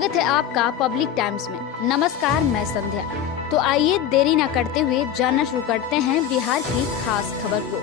स्वागत है आपका पब्लिक टाइम्स में। नमस्कार, मैं संध्या। तो आइए देरी न करते हुए जानना शुरू करते हैं बिहार की खास खबर को।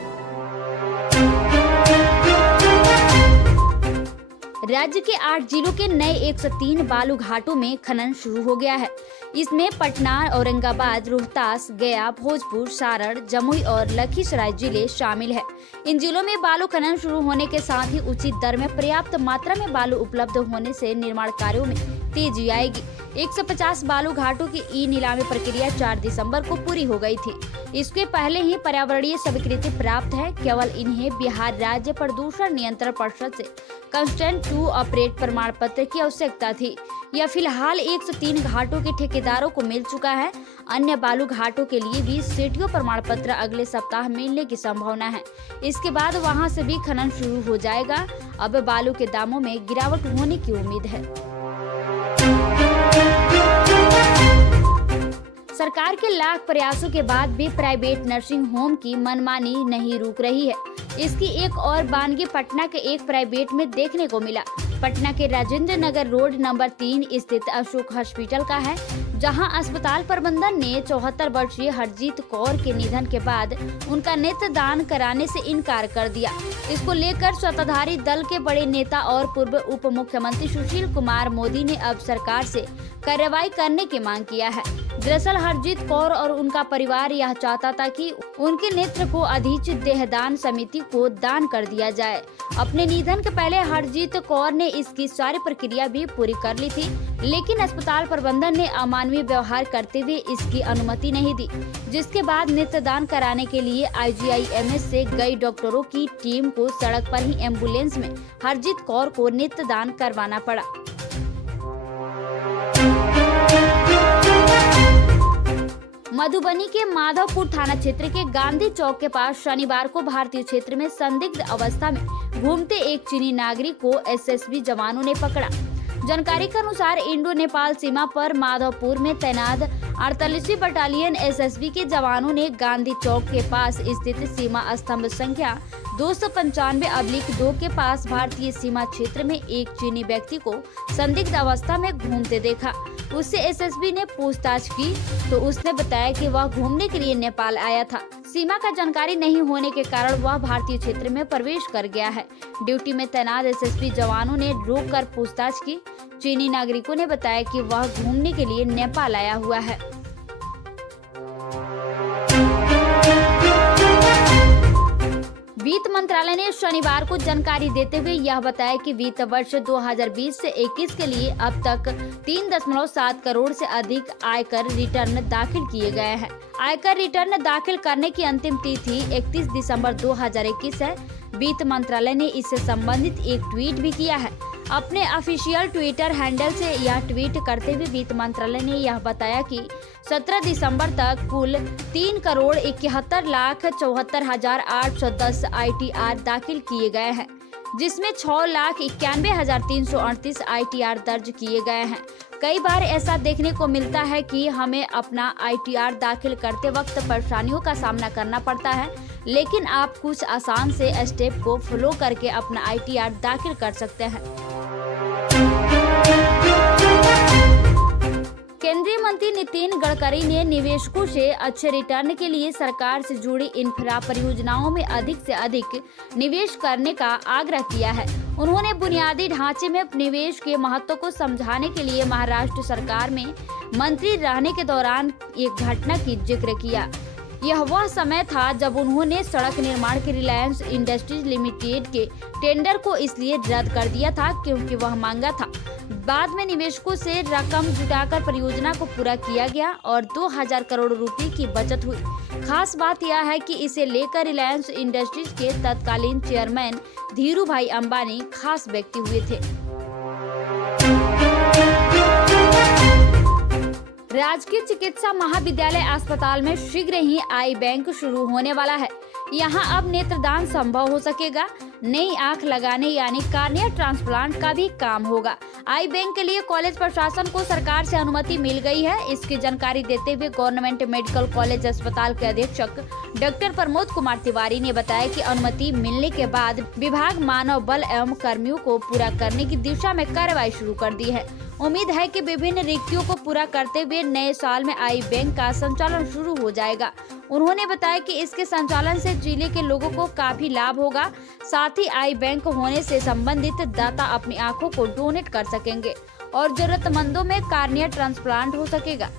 राज्य के 8 जिलों के नए 103 बालू घाटों में खनन शुरू हो गया है। इसमें पटना, औरंगाबाद, रोहतास, गया, भोजपुर, सारण, जमुई और लखीसराय जिले शामिल है। इन जिलों में बालू खनन शुरू होने के साथ ही उचित दर में पर्याप्त मात्रा में बालू उपलब्ध होने से निर्माण कार्यों में तेजी आएगी। 150 बालू घाटों की ई नीलामी प्रक्रिया 4 दिसंबर को पूरी हो गई थी। इसके पहले ही पर्यावरणीय स्वीकृति प्राप्त है। केवल इन्हें बिहार राज्य प्रदूषण नियंत्रण परिषद से कंस्टेंट टू ऑपरेट प्रमाण पत्र की आवश्यकता थी। यह फिलहाल 103 घाटों के ठेकेदारों को मिल चुका है। अन्य बालू घाटों के लिए भी सीटीओ प्रमाण पत्र अगले सप्ताह मिलने की संभावना है। इसके बाद वहां से भी खनन शुरू हो जाएगा। अब बालू के दामों में गिरावट होने की उम्मीद है। सरकार के लाख प्रयासों के बाद भी प्राइवेट नर्सिंग होम की मनमानी नहीं रुक रही है। इसकी एक और बानगी पटना के एक प्राइवेट में देखने को मिला। पटना के राजेंद्र नगर रोड नंबर 3 स्थित अशोक हॉस्पिटल का है, जहां अस्पताल प्रबंधन ने 74 वर्षीय हरजीत कौर के निधन के बाद उनका नेत्र दान कराने से इनकार कर दिया। इसको लेकर सत्ताधारी दल के बड़े नेता और पूर्व उप मुख्यमंत्री सुशील कुमार मोदी ने अब सरकार से कार्रवाई करने की मांग किया है। दरअसल हरजीत कौर और उनका परिवार यह चाहता था कि उनके नेत्र को अधीच देहदान समिति को दान कर दिया जाए। अपने निधन के पहले हरजीत कौर ने इसकी सारी प्रक्रिया भी पूरी कर ली थी, लेकिन अस्पताल प्रबंधन ने अमानवीय व्यवहार करते हुए इसकी अनुमति नहीं दी, जिसके बाद नेत्रदान कराने के लिए IGIMS से गई डॉक्टरों की टीम को सड़क पर ही एम्बुलेंस में हरजीत कौर को नेत्रदान करवाना पड़ा। मधुबनी के माधवपुर थाना क्षेत्र के गांधी चौक के पास शनिवार को भारतीय क्षेत्र में संदिग्ध अवस्था में घूमते एक चीनी नागरिक को SSB जवानों ने पकड़ा। जानकारी के अनुसार इंडो नेपाल सीमा पर माधवपुर में तैनात 48वीं बटालियन SSB के जवानों ने गांधी चौक के पास स्थित सीमा स्तंभ संख्या 295/2 के पास भारतीय सीमा क्षेत्र में एक चीनी व्यक्ति को संदिग्ध अवस्था में घूमते देखा। उससे SSB ने पूछताछ की तो उसने बताया कि वह घूमने के लिए नेपाल आया था। सीमा का जानकारी नहीं होने के कारण वह भारतीय क्षेत्र में प्रवेश कर गया है। ड्यूटी में तैनात SSB जवानों ने रोककर पूछताछ की। चीनी नागरिकों ने बताया कि वह घूमने के लिए नेपाल आया हुआ है। वित्त मंत्रालय ने शनिवार को जानकारी देते हुए यह बताया कि वित्त वर्ष 2020 से 21 के लिए अब तक 3.7 करोड़ से अधिक आयकर रिटर्न दाखिल किए गए हैं। आयकर रिटर्न दाखिल करने की अंतिम तिथि 31 दिसंबर 2021 है। वित्त मंत्रालय ने इससे संबंधित एक ट्वीट भी किया है। अपने ऑफिशियल ट्विटर हैंडल से यह ट्वीट करते हुए वित्त मंत्रालय ने यह बताया कि 17 दिसंबर तक कुल 3,71,74,810 ITR दाखिल किए गए हैं, जिसमें 6,91,338 ITR दर्ज किए गए हैं। कई बार ऐसा देखने को मिलता है कि हमें अपना ITR दाखिल करते वक्त परेशानियों का सामना करना पड़ता है, लेकिन आप कुछ आसान से स्टेप को फॉलो करके अपना ITR दाखिल कर सकते हैं। केंद्रीय मंत्री नितिन गडकरी ने निवेशकों से अच्छे रिटर्न के लिए सरकार से जुड़ी इंफ्रा परियोजनाओं में अधिक से अधिक निवेश करने का आग्रह किया है। उन्होंने बुनियादी ढांचे में निवेश के महत्व को समझाने के लिए महाराष्ट्र सरकार में मंत्री रहने के दौरान एक घटना की जिक्र किया। यह वह समय था जब उन्होंने सड़क निर्माण के रिलायंस इंडस्ट्रीज लिमिटेड के टेंडर को इसलिए रद्द कर दिया था क्योंकि वह महंगा था। बाद में निवेशकों से रकम जुटाकर परियोजना को पूरा किया गया और 2000 करोड़ रुपए की बचत हुई। खास बात यह है कि इसे लेकर रिलायंस इंडस्ट्रीज के तत्कालीन चेयरमैन धीरू भाई अंबानी खास व्यक्ति हुए थे। राजकीय चिकित्सा महाविद्यालय अस्पताल में शीघ्र ही आई बैंक शुरू होने वाला है। यहां अब नेत्रदान संभव हो सकेगा। नई आंख लगाने यानी कार्निया ट्रांसप्लांट का भी काम होगा। आई बैंक के लिए कॉलेज प्रशासन को सरकार से अनुमति मिल गई है। इसकी जानकारी देते हुए गवर्नमेंट मेडिकल कॉलेज अस्पताल के अधीक्षक डॉक्टर प्रमोद कुमार तिवारी ने बताया कि अनुमति मिलने के बाद विभाग मानव बल एवं कर्मियों को पूरा करने की दिशा में कार्रवाई शुरू कर दी है। उम्मीद है कि विभिन्न रिक्तियों को पूरा करते हुए नए साल में आई बैंक का संचालन शुरू हो जाएगा। उन्होंने बताया कि इसके संचालन से जिले के लोगों को काफी लाभ होगा। साथ ही आई बैंक होने से संबंधित दाता अपनी आंखों को डोनेट कर सकेंगे और जरूरतमंदों में कार्निया ट्रांसप्लांट हो सकेगा।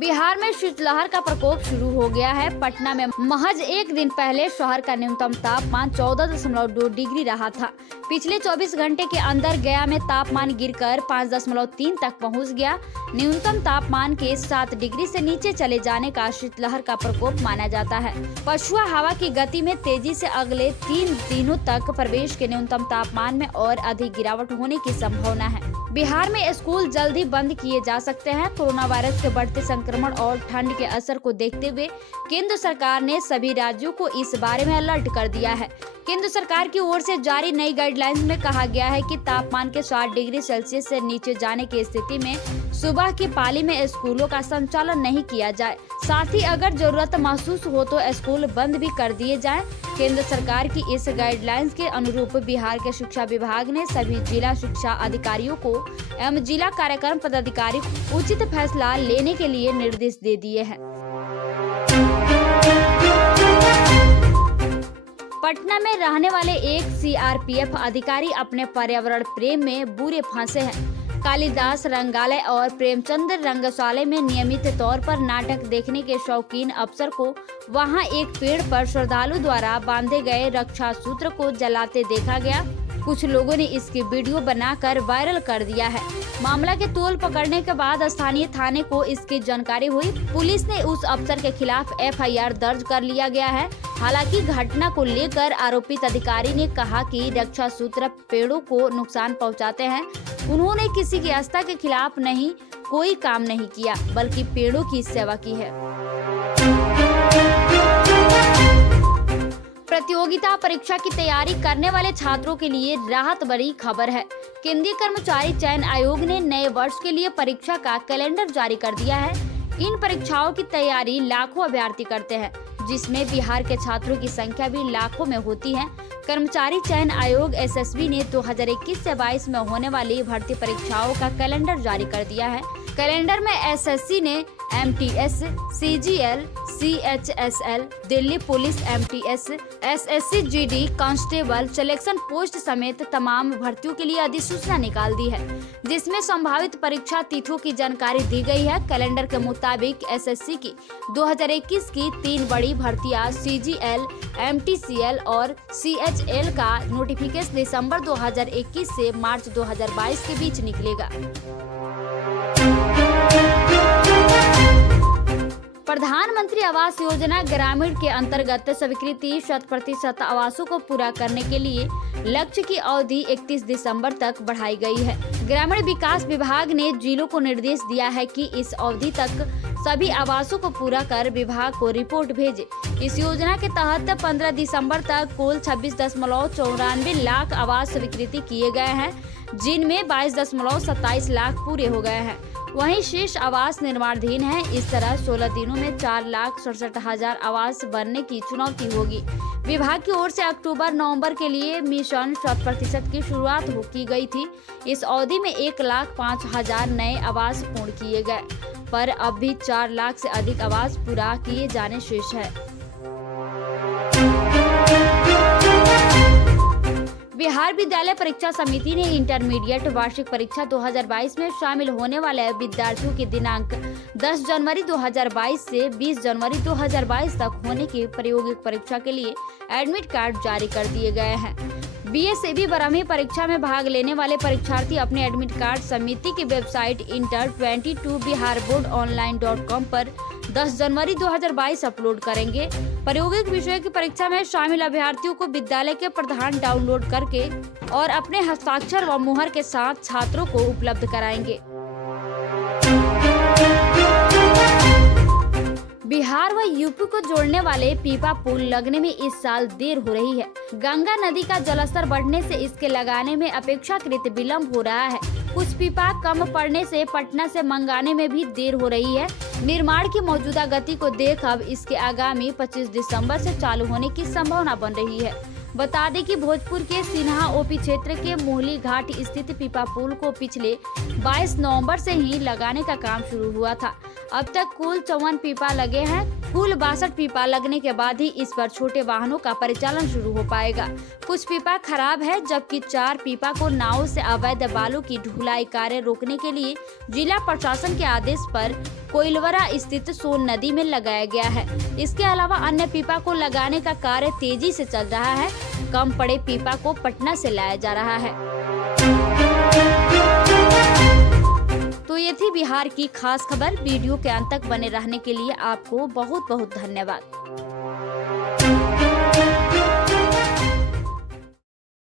बिहार में शीतलहर का प्रकोप शुरू हो गया है। पटना में महज एक दिन पहले शहर का न्यूनतम तापमान 14.2 डिग्री रहा था। पिछले 24 घंटे के अंदर गया में तापमान गिरकर 5.3 तक पहुंच गया। न्यूनतम तापमान के 7 डिग्री से नीचे चले जाने का शीतलहर का प्रकोप माना जाता है। पछुआ हवा की गति में तेजी से अगले 3 दिनों तक प्रदेश के न्यूनतम तापमान में और अधिक गिरावट होने की संभावना है। बिहार में स्कूल जल्द ही बंद किए जा सकते हैं। कोरोना वायरस के बढ़ते संक्रमण और ठंड के असर को देखते हुए केंद्र सरकार ने सभी राज्यों को इस बारे में अलर्ट कर दिया है। केंद्र सरकार की ओर से जारी नई गाइडलाइंस में कहा गया है कि तापमान के 60 डिग्री सेल्सियस से नीचे जाने की स्थिति में सुबह की पाली में स्कूलों का संचालन नहीं किया जाए। साथ ही अगर जरूरत महसूस हो तो स्कूल बंद भी कर दिए जाएं। केंद्र सरकार की इस गाइडलाइंस के अनुरूप बिहार के शिक्षा विभाग ने सभी जिला शिक्षा अधिकारियों को एवं जिला कार्यक्रम पदाधिकारी को उचित फैसला लेने के लिए निर्देश दे दिए हैं। पटना में रहने वाले एक सीआरपीएफ अधिकारी अपने पर्यावरण प्रेम में बुरे फंसे हैं। कालिदास रंगालय और प्रेमचंद रंगशाला में नियमित तौर पर नाटक देखने के शौकीन अफसर को वहां एक पेड़ पर श्रद्धालु द्वारा बांधे गए रक्षा सूत्र को जलाते देखा गया। कुछ लोगों ने इसकी वीडियो बनाकर वायरल कर दिया है। मामला के तोल पकड़ने के बाद स्थानीय थाने को इसकी जानकारी हुई। पुलिस ने उस अफसर के खिलाफ एफआईआर दर्ज कर लिया गया है। हालांकि घटना को लेकर आरोपित अधिकारी ने कहा कि रक्षा सूत्र पेड़ों को नुकसान पहुंचाते हैं। उन्होंने किसी की आस्था के खिलाफ नहीं कोई काम नहीं किया, बल्कि पेड़ों की सेवा की है। प्रतियोगिता परीक्षा की तैयारी करने वाले छात्रों के लिए राहत भरी खबर है। केंद्रीय कर्मचारी चयन आयोग ने नए वर्ष के लिए परीक्षा का कैलेंडर जारी कर दिया है। इन परीक्षाओं की तैयारी लाखों अभ्यर्थी करते हैं, जिसमें बिहार के छात्रों की संख्या भी लाखों में होती है। कर्मचारी चयन आयोग एसएसबी ने 2021 से 22 में होने वाली भर्ती परीक्षाओं का कैलेंडर जारी कर दिया है। कैलेंडर में एसएससी ने MTS, CGL, CHSL, Delhi police MTS, SSC GD, constable, selection post समेत तमाम भर्तियों के लिए अधिसूचना निकाल दी है, जिसमें संभावित परीक्षा तिथियों की जानकारी दी गई है। कैलेंडर के मुताबिक एसएससी की 2021 की 3 बड़ी भर्तियां सीजीएल, एमटीसीएल और सीएचएल का नोटिफिकेशन दिसंबर 2021 से मार्च 2022 के बीच निकलेगा। प्रधानमंत्री आवास योजना ग्रामीण के अंतर्गत स्वीकृति 100% आवासों को पूरा करने के लिए लक्ष्य की अवधि 31 दिसंबर तक बढ़ाई गई है। ग्रामीण विकास विभाग ने जिलों को निर्देश दिया है कि इस अवधि तक सभी आवासों को पूरा कर विभाग को रिपोर्ट भेजे। इस योजना के तहत 15 दिसंबर तक कुल 26.94 लाख आवास स्वीकृति किए गए हैं, जिनमें 22.27 लाख पूरे हो गए हैं। वहीं शेष आवास निर्माणाधीन है। इस तरह 16 दिनों में 4,67,000 आवास बनने की चुनौती होगी। विभाग की ओर से अक्टूबर-नवंबर के लिए मिशन 100% की शुरुआत की गई थी। इस अवधि में 1,05,000 नए आवास पूर्ण किए गए, पर अब भी 4 लाख से अधिक आवास पूरा किए जाने शेष है। बिहार विद्यालय परीक्षा समिति ने इंटरमीडिएट वार्षिक परीक्षा 2022 में शामिल होने वाले विद्यार्थियों की दिनांक 10 जनवरी 2022 से 20 जनवरी 2022 तक होने की प्रायोगिक परीक्षा के लिए एडमिट कार्ड जारी कर दिए गए हैं। बीएसएबी ब्राह्मी परीक्षा में भाग लेने वाले परीक्षार्थी अपने एडमिट कार्ड समिति की वेबसाइट inter22biharboardonline.com पर 10 जनवरी 2022 अपलोड करेंगे। प्रायोगिक विषय की परीक्षा में शामिल अभ्यर्थियों को विद्यालय के प्रधान डाउनलोड करके और अपने हस्ताक्षर व मुहर के साथ छात्रों को उपलब्ध कराएंगे। बिहार व यूपी को जोड़ने वाले पीपा पुल लगने में इस साल देर हो रही है। गंगा नदी का जलस्तर बढ़ने से इसके लगाने में अपेक्षाकृत विलम्ब हो रहा है। कुछ पीपा कम पड़ने से पटना से मंगाने में भी देर हो रही है। निर्माण की मौजूदा गति को देख अब इसके आगामी 25 दिसंबर से चालू होने की संभावना बन रही है। बता दें कि भोजपुर के सिन्हा ओपी क्षेत्र के मोहली घाट स्थित पीपा पुल को पिछले 22 नवंबर से ही लगाने का काम शुरू हुआ था। अब तक कुल 54 पीपा लगे हैं। कुल 62 पीपा लगने के बाद ही इस पर छोटे वाहनों का परिचालन शुरू हो पाएगा। कुछ पीपा खराब है, जबकि 4 पीपा को नाव से अवैध बालू की ढुलाई कार्य रोकने के लिए जिला प्रशासन के आदेश पर कोइलवरा स्थित सोन नदी में लगाया गया है। इसके अलावा अन्य पीपा को लगाने का कार्य तेजी से चल रहा है। कम पड़े पीपा को पटना से लाया जा रहा है। तो ये थी बिहार की खास खबर। वीडियो के अंत तक बने रहने के लिए आपको बहुत बहुत धन्यवाद।